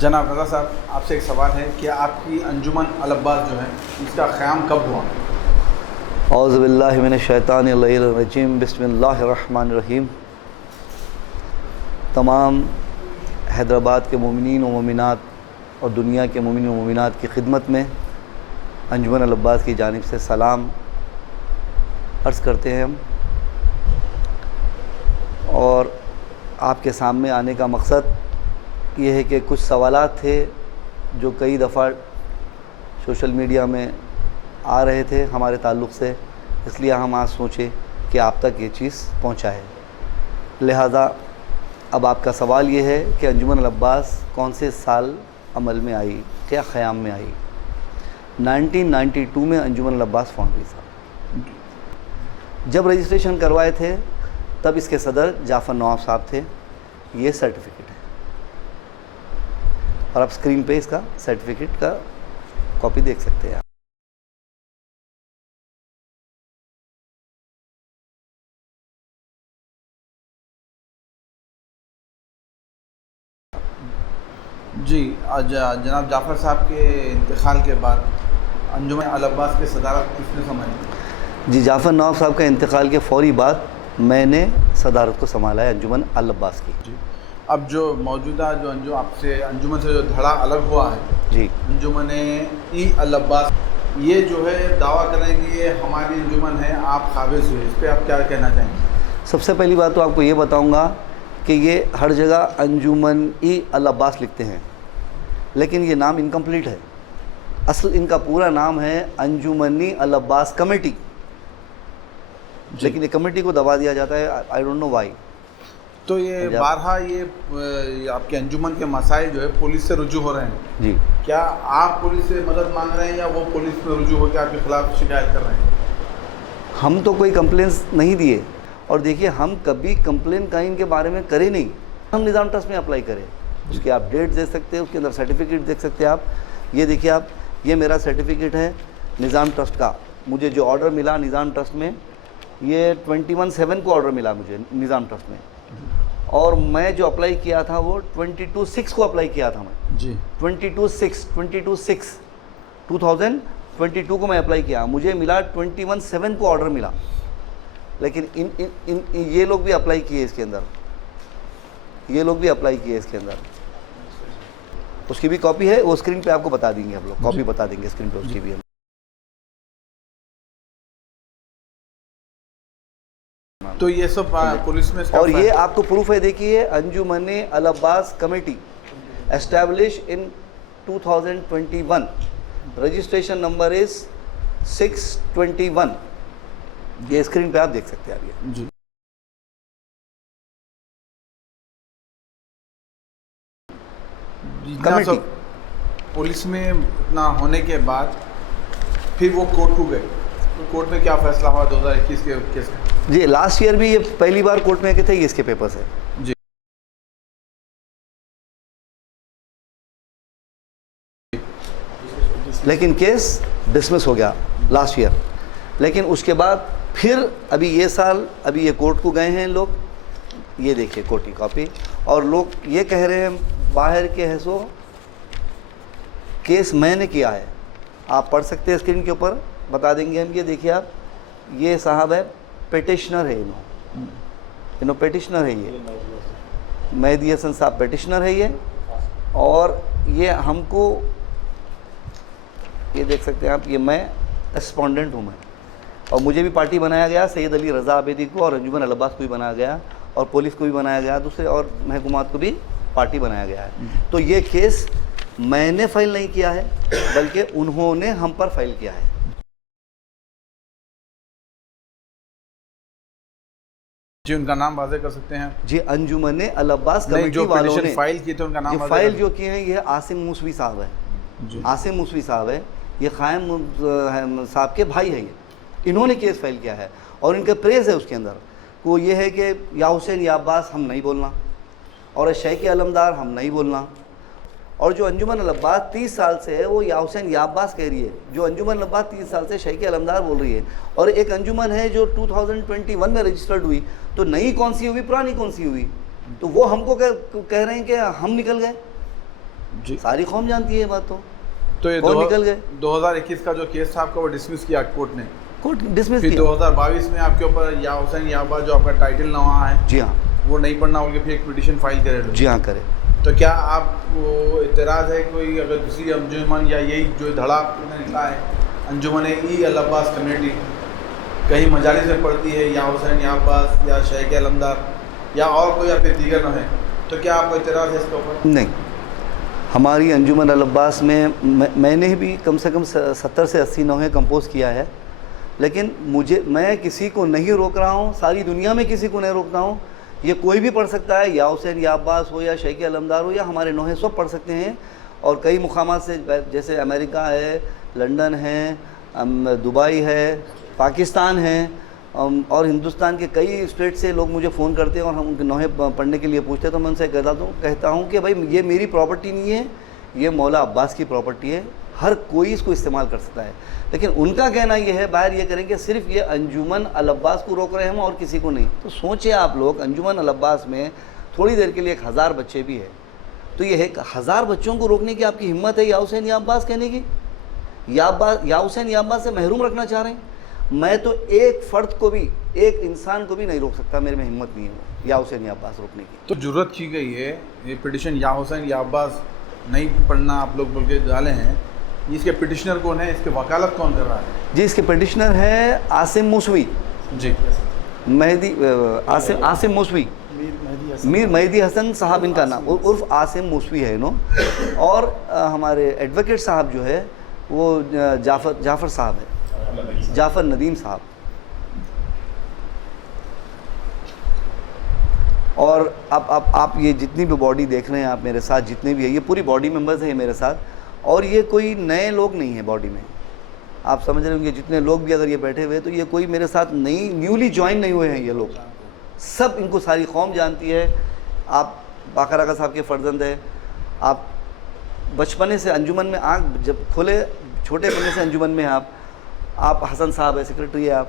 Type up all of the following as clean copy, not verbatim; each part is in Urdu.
جناب رضا صاحب، آپ سے ایک سوال ہے کہ آپ کی انجمن العباس جو ہے اس کا قیام کب ہوا؟ اعوذ باللہ من الشیطان الرجیم، بسم اللہ الرحمن الرحیم۔ تمام حیدرآباد کے مومنین و مومنات اور دنیا کے مومنین و مومنات کی خدمت میں انجمن العباس کی جانب سے سلام عرض کرتے ہیں ہم، اور آپ کے سامنے آنے کا مقصد یہ ہے کہ کچھ سوالات تھے جو کئی دفعہ سوشل میڈیا میں آ رہے تھے ہمارے تعلق سے، اس لیے ہم آج سوچے کہ آپ تک یہ چیز پہنچائے۔ لہذا اب آپ کا سوال یہ ہے کہ انجمن العباس کون سے سال عمل میں آئی، کیا قیام میں آئی؟ 1992 میں انجمن العباس فاؤنڈ ہوئی صاحب۔ جب رجسٹریشن کروائے تھے تب اس کے صدر جعفر نواب صاحب تھے۔ یہ سرٹیفکیٹ ہے، اور آپ اسکرین پہ اس کا سرٹیفکیٹ کا کاپی دیکھ سکتے ہیں۔ جی، جناب جعفر صاحب کے انتقال کے بعد انجمن العباس کی صدارت کس نے سنبھالی؟ جی، جعفر نواب صاحب کے انتقال کے فوری بعد میں نے صدارت کو سنبھالا ہے انجمن العباس کی۔ جی، اب جو موجودہ جو آپ سے انجمن سے جو دھڑا الگ ہوا ہے، جی، انجمن العباس، یہ جو ہے دعویٰ کریں کہ یہ ہماری انجمن ہے، آپ قابض ہوئے، اس پہ آپ کیا کہنا چاہیں گے؟ سب سے پہلی بات تو آپ کو یہ بتاؤں گا کہ یہ ہر جگہ انجمن العباس لکھتے ہیں، لیکن یہ نام انکمپلیٹ ہے۔ اصل ان کا پورا نام ہے انجمن العباس کمیٹی، لیکن یہ کمیٹی کو دبا دیا جاتا ہے، آئی ڈونٹ نو وائی۔ تو یہ بارہا یہ آپ کے انجمن کے مسائل جو ہے پولیس سے رجوع ہو رہے ہیں، جی، کیا آپ پولیس سے مدد مانگ رہے ہیں یا وہ پولیس میں رجوع ہو کے آپ کے خلاف شکایت کر رہے ہیں؟ ہم تو کوئی کمپلینس نہیں دیے، اور دیکھیے ہم کبھی کمپلین کا ان کے بارے میں کرے نہیں۔ ہم نظام ٹرسٹ میں اپلائی کریں، اس کی آپ ڈیٹ دیکھ سکتے ہیں، اس کے اندر سرٹیفکیٹ دیکھ سکتے ہیں آپ۔ یہ دیکھیے آپ، یہ میرا سرٹیفکیٹ ہے نظام ٹرسٹ کا، مجھے جو آرڈر ملا نظام ٹرسٹ میں، یہ 21/7 کو آرڈر ملا مجھے نظام ٹرسٹ میں، اور میں جو اپلائی کیا تھا وہ 22/6 کو اپلائی کیا تھا میں۔ جی، 2022 کو میں اپلائی کیا، مجھے ملا 21/7 کو آرڈر ملا، لیکن یہ لوگ بھی اپلائی کیے اس کے اندر، یہ لوگ بھی اپلائی کیے اس کے اندر۔ اس کی بھی کاپی ہے، وہ اسکرین پہ آپ کو بتا دیں گے، ہم لوگ کاپی بتا دیں گے اسکرین پہ اس کی بھی۔ تو یہ سب پولیس میں، اور یہ آپ کو پروف ہے، دیکھیے Anjuman Al-Abbas committee establish in 2021، registration number is 621۔ یہ اسکرین پہ آپ دیکھ سکتے ہیں آپ یہ۔ جی، کمیٹی پولیس میں اتنا ہونے کے بعد پھر وہ کورٹ کو گئے، تو کورٹ میں کیا فیصلہ ہوا 2021 کے کیس کا؟ جی، لاسٹ ایئر بھی یہ پہلی بار کورٹ میں گئے تھے، یہ اس کے پیپرز ہے۔ جی، لیکن کیس ڈسمس ہو گیا لاسٹ ایئر، لیکن اس کے بعد پھر ابھی یہ سال ابھی یہ کورٹ کو گئے ہیں لوگ، یہ دیکھیے کورٹ کی کاپی، اور لوگ یہ کہہ رہے ہیں باہر کے حصوں کیس میں نے کیا ہے، آپ پڑھ سکتے ہیں اسکرین کے اوپر بتا دیں گے ہم۔ یہ دیکھیے آپ، یہ صاحب ہے پیٹیشنر ہے، انہوں پیٹیشنر ہے، یہ مہدی حسن صاحب پیٹیشنر ہے یہ، اور یہ ہم کو یہ دیکھ سکتے ہیں آپ، یہ میں اسپونڈنٹ ہوں میں، اور مجھے بھی پارٹی بنایا گیا، سید علی رضا عابدی کو اور انجمن العباس کو بھی بنایا گیا، اور پولیس کو بھی بنایا گیا، دوسرے اور محکومات کو بھی پارٹی بنایا گیا ہے۔ تو یہ کیس میں نے فائل نہیں کیا ہے، بلکہ انہوں نے ہم پر فائل کیا ہے۔ جی، ان کا نام واضح کر سکتے ہیں؟ جی، انجمن العباس کمیٹی جو والوں پٹیشن نے فائل کی تھی ان کا نام یہ واضح فائل کر جو کیے ہیں، یہ عاصم موسوی صاحب ہے، جی، عاصم موسوی صاحب ہے، یہ قائم صاحب کے بھائی ہیں، یہ انہوں نے کیس فائل کیا ہے، اور ان کا پریز ہے اس کے اندر، وہ یہ ہے کہ یا حسین یا عباس ہم نہیں بولنا، اور شیخ علمدار ہم نہیں بولنا، اور جو انجمن العباس 30 سال سے ہے وہ یا حسین یا عباس کہہ رہی ہے، جو انجمن العباس 30 سال سے شیخ علمدار بول رہی ہے، اور ایک انجمن ہے جو 2021 میں رجسٹرڈ ہوئی، تو نئی کون سی ہوئی، پرانی کون سی ہوئی؟ تو وہ ہم کو کہہ رہے ہیں کہ ہم نکل گئے۔ جی ساری قوم جانتی ہے یہ بات. تو یہ کون نکل گئے؟ 2021 کا جو کیس تھا آپ کا وہ ڈسمس کیا کورٹ نے, کورٹ ڈسمس پھر کیا. 2022 میں آپ کے اوپر یا حسین یا عباس جو آپ کا ٹائٹل نواں ہے جی ہاں, وہ نہیں پڑھنا بول کے پھر ایک پٹیشن فائل کرے. جی ہاں کرے. تو کیا آپ کو اعتراض ہے کوئی اگر دوسری انجمن یا یہی جو دھڑا آپ نے نکلا ہے انجمن العباس کمیونٹی کہیں مجالس میں پڑھتی ہے یا حسین یا عباس یا شیخ علمدار یا اور کوئی یا پھر دیگر نہ ہے, تو کیا آپ کو اعتراض ہے اس کے اوپر؟ نہیں, ہماری انجمن العباس میں نے بھی کم سے کم 70 سے 80 نوحے کمپوز کیا ہے, لیکن میں کسی کو نہیں روک رہا ہوں, ساری دنیا میں کسی کو نہیں روکتا ہوں. یہ کوئی بھی پڑھ سکتا ہے, یا حسین یا عباس ہو یا شیخ علمدار ہو یا ہمارے نوحے سب پڑھ سکتے ہیں. اور کئی مقامات سے جیسے امریکہ ہے, لنڈن ہے, دبئی ہے, پاکستان ہے اور ہندوستان کے کئی اسٹیٹ سے لوگ مجھے فون کرتے ہیں اور ہم ان کے نوحے پڑھنے کے لیے پوچھتے ہیں. تو میں ان سے کہتا ہوں کہ بھائی یہ میری پراپرٹی نہیں ہے, یہ مولا عباس کی پراپرٹی ہے, ہر کوئی اس کو استعمال کر سکتا ہے. لیکن ان کا کہنا یہ ہے, باہر یہ کریں کہ صرف یہ انجمن العباس کو روک رہے ہیں ہم اور کسی کو نہیں. تو سوچیں آپ لوگ, انجمن العباس میں تھوڑی دیر کے لیے 1000 بچے بھی ہیں, تو یہ 1000 بچوں کو روکنے کی آپ کی ہمت ہے یا حسین یا عباس کہنے کی, یا حسین یا عباس سے محروم رکھنا چاہ رہے ہیں. میں تو ایک فرد کو بھی, ایک انسان کو بھی نہیں روک سکتا, میرے میں ہمت نہیں ہے یا حسین یا عباس روکنے کی. تو ضرورت کی گئی ہے یہ پٹیشن یا حسین یا عباس نہیں پڑھنا آپ لوگ بول کے ڈالے ہیں, اس کے پٹیشنر کون ہے, اس کے وکالت کون کر رہا ہے؟ جی اس کے پٹیشنر ہے عاصم موسوی, جی عاصم موسوی, میر مہدی حسن صاحب ان کا نام, عرف عاصم موسوی ہے اور ہمارے ایڈوکیٹ صاحب جو ہے وہ جعفر صاحب ہے, جعفر ندیم صاحب. اور اب آپ یہ جتنی بھی باڈی دیکھ رہے ہیں آپ میرے ساتھ, جتنے بھی ہیں یہ پوری باڈی ممبرز ہیں میرے ساتھ, اور یہ کوئی نئے لوگ نہیں ہیں باڈی میں. آپ سمجھ رہے ہوں گے جتنے لوگ بھی اگر یہ بیٹھے ہوئے تو یہ کوئی میرے ساتھ نیولی جوائن نہیں ہوئے ہیں. یہ لوگ سب, ان کو ساری قوم جانتی ہے. آپ باقر آقا صاحب کے فرزند ہیں, آپ بچپنے سے انجمن میں آنکھ جب کھولے چھوٹے پنے سے انجمن میں آپ حسن صاحب ہے سیکرٹری ہے,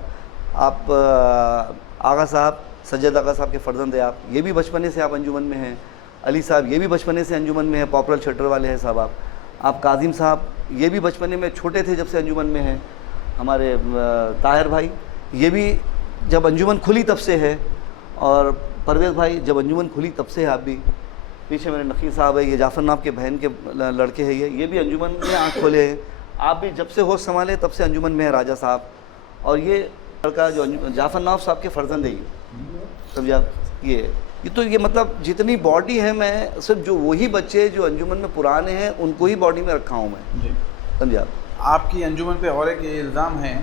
آپ آغا صاحب سجد آغا صاحب کے فرزند ہیں, آپ یہ بھی بچپنے سے آپ انجمن میں ہیں. علی صاحب یہ بھی بچپنے سے انجمن میں ہیں, پاپولر شٹر والے ہیں صاحب. آپ کاظم صاحب یہ بھی بچپنے میں چھوٹے تھے جب سے انجمن میں ہیں. ہمارے طاہر بھائی یہ بھی جب انجمن کھلی تب سے ہے, اور پرویز بھائی جب انجمن کھلی تب سے ہے. آپ بھی پیچھے میرے نقی صاحب ہے, یہ جعفر ناف کے بہن کے لڑکے ہیں, یہ بھی انجمن میں آنکھ کھولے ہیں. آپ بھی جب سے ہوش سنبھالے تب سے انجمن میں ہے راجہ صاحب, اور یہ لڑکا جو جعفر ناف صاحب کے فرزند ہے, یہ سمجھا. یہ تو یہ مطلب جتنی باڈی ہے میں صرف جو وہی بچے جو انجمن میں پرانے ہیں ان کو ہی باڈی میں رکھا ہوں میں, سمجھا. آپ کی انجمن پہ اور ایک الزام ہے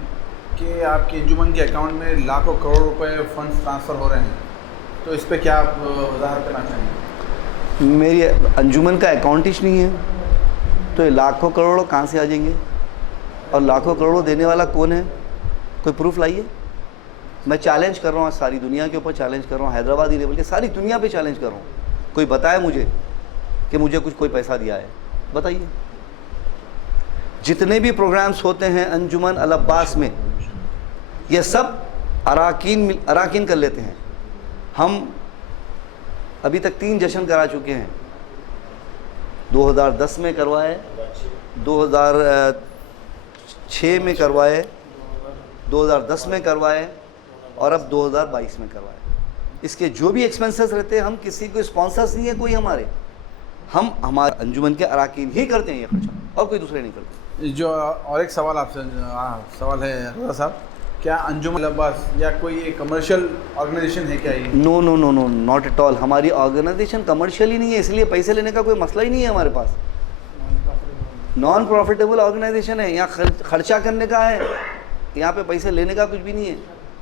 کہ آپ کی انجمن کے اکاؤنٹ میں لاکھوں کروڑ روپے فنڈز ٹرانسفر ہو رہے ہیں, تو اس پہ کیا آپ وضاحت کرنا چاہیں گے؟ میری انجمن کا اکاؤنٹ ہی نہیں ہے, تو یہ لاکھوں کروڑوں کہاں سے آ جائیں گے, اور لاکھوں کروڑوں دینے والا کون ہے, کوئی پروف لائیے. میں چیلنج کر رہا ہوں, ساری دنیا کے اوپر چیلنج کر رہا ہوں, حیدرآباد ہی لیول کے ساری دنیا پہ چیلنج کر رہا ہوں. کوئی بتائے مجھے کہ مجھے کوئی پیسہ دیا ہے, بتائیے. جتنے بھی پروگرامز ہوتے ہیں انجمن العباس میں یہ سب اراکین کر لیتے ہیں. ہم ابھی تک 3 جشن کرا چکے ہیں. 2010 میں کروائے, 2006 میں کروائے, 2010 میں کروائے, اور اب 2022 میں کروائے. اس کے جو بھی ایکسپنسز رہتے ہیں, ہم کسی کو اسپانسرز نہیں ہے کوئی ہمارے, ہم ہمارے انجمن کے اراکین ہی کرتے ہیں یہ خرچہ, اور کوئی دوسرے نہیں کرتے. جو اور ایک سوال آپ سے سوال ہے رضا صاحب, کیا انجمن العباس یا کوئی کمرشل آرگنائزیشن ہے کیا یہ؟ نو نو نو نو ناٹ ایٹ آل. ہماری آرگنائزیشن کمرشل ہی نہیں ہے, اس لیے پیسے لینے کا کوئی مسئلہ ہی نہیں ہے ہمارے پاس. نان پروفیٹیبل آرگنائزیشن ہے. یہاں خرچہ کرنے کا ہے, یہاں پہ پیسے لینے کا کچھ بھی نہیں ہے.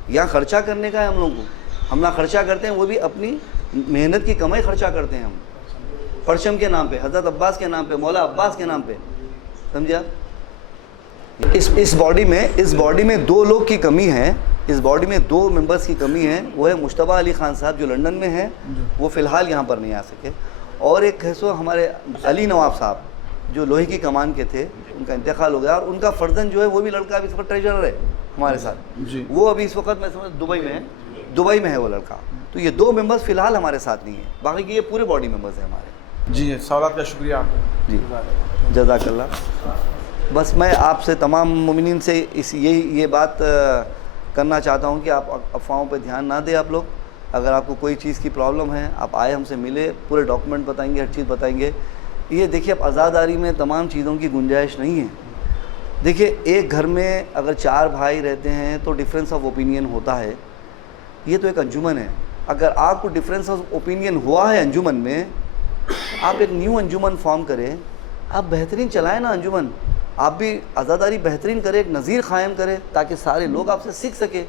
یہاں خرچہ کرنے کا ہے ہم لوگوں کو. ہم نہ خرچہ کرتے ہیں, وہ بھی اپنی محنت کی کمائی خرچہ کرتے ہیں ہم, پرچم کے نام پہ, حضرت عباس کے نام پہ, مولا عباس کے نام پہ, سمجھا. اس باڈی میں 2 لوگ کی کمی ہے, اس باڈی میں 2 ممبرز کی کمی ہے. وہ ہے مشتبہ علی خان صاحب جو لنڈن میں ہیں, وہ فی الحال یہاں پر نہیں آ سکے, اور ایک ہے سو ہمارے علی نواب صاحب جو لوہے کی کمان کے تھے, ان کا انتقال ہو گیا, اور ان کا فرزند جو ہے وہ بھی لڑکا ابھی اس وقت ٹریجرر ہے ہمارے ساتھ. وہ ابھی اس وقت میں سمجھ دبئی میں ہے وہ لڑکا. تو یہ 2 ممبرز فی الحال ہمارے ساتھ نہیں ہیں, باقی یہ پورے باڈی ممبرز ہیں ہمارے. جی سوالات کا شکریہ آپ کو. جی جزاک اللہ. بس میں آپ سے تمام مومنین سے یہ بات کرنا چاہتا ہوں کہ آپ افواہوں پہ دھیان نہ دیں. آپ لوگ اگر آپ کو کوئی چیز کی پرابلم ہے آپ آئے ہم سے ملے, پورے ڈاکومنٹ بتائیں گے, ہر چیز بتائیں گے. یہ دیکھیے اب عزاداری میں تمام چیزوں کی گنجائش نہیں ہے. دیکھیے ایک گھر میں اگر 4 بھائی رہتے ہیں تو ڈفرینس آف اوپینین ہوتا ہے. یہ تو ایک انجمن ہے. اگر آپ کو ڈفرینس آف اوپینین ہوا ہے انجمن میں, آپ ایک نیو انجمن فارم کریں, آپ بہترین چلائیں نا انجمن. آپ بھی عزاداری بہترین کریں, ایک نظیر قائم کریں تاکہ سارے لوگ آپ سے سیکھ سکیں.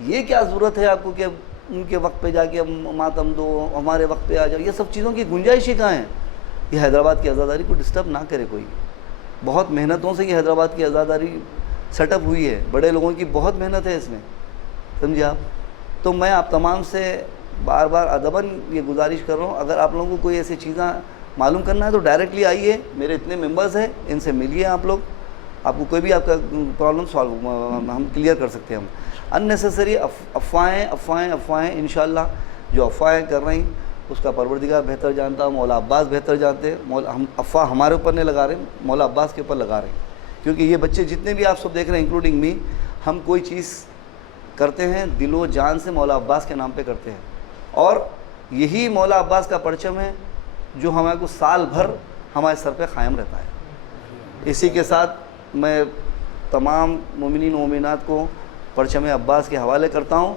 یہ کیا ضرورت ہے آپ کو کہ ان کے وقت پہ جا کے ماتم دو, ہمارے وقت پہ آ جاؤ. یہ سب چیزوں کی گنجائش ہی کہاں ہے. یہ حیدرآباد کی عزاداری کو ڈسٹرب نہ کرے کوئی. بہت محنتوں سے یہ حیدرآباد کی عزاداری سیٹ اپ ہوئی ہے, بڑے لوگوں کی بہت محنت ہے اس میں, سمجھے آپ. تو میں آپ تمام سے بار بار ادباً یہ گزارش کر رہا ہوں, اگر آپ لوگوں کو کوئی ایسی چیزیں معلوم کرنا ہے تو ڈائریکٹلی آئیے, میرے اتنے ممبرز ہیں, ان سے ملیے آپ لوگ. آپ کو کوئی بھی آپ کا پرابلم سالو ہم کلیئر کر سکتے ہیں. ہم اننیسیسری افواہیں انشاءاللہ جو افواہیں کر رہی اس کا پروردگار بہتر جانتا ہوں, مولا عباس بہتر جانتے ہیں. ہم افواہ ہمارے اوپر نہیں لگا رہے, مولا عباس کے اوپر لگا رہے ہیں. کیونکہ یہ بچے جتنے بھی آپ سب دیکھ رہے ہیں انکلوڈنگ می, ہم کوئی چیز کرتے ہیں دل و جان سے مولا عباس کے نام پہ کرتے ہیں. اور یہی مولا عباس کا پرچم ہے جو ہمارے کو سال بھر ہمارے سر پہ قائم رہتا ہے. اسی کے ساتھ میں تمام مومنین و مومنات کو پرچم عباس کے حوالے کرتا ہوں,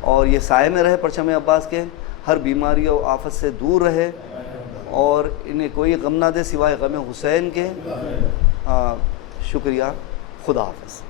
اور یہ سائے میں رہے پرچم عباس کے, ہر بیماری و آفت سے دور رہے, اور انہیں کوئی غم نہ دے سوائے غم حسین کے. شکریہ. خدا حافظ.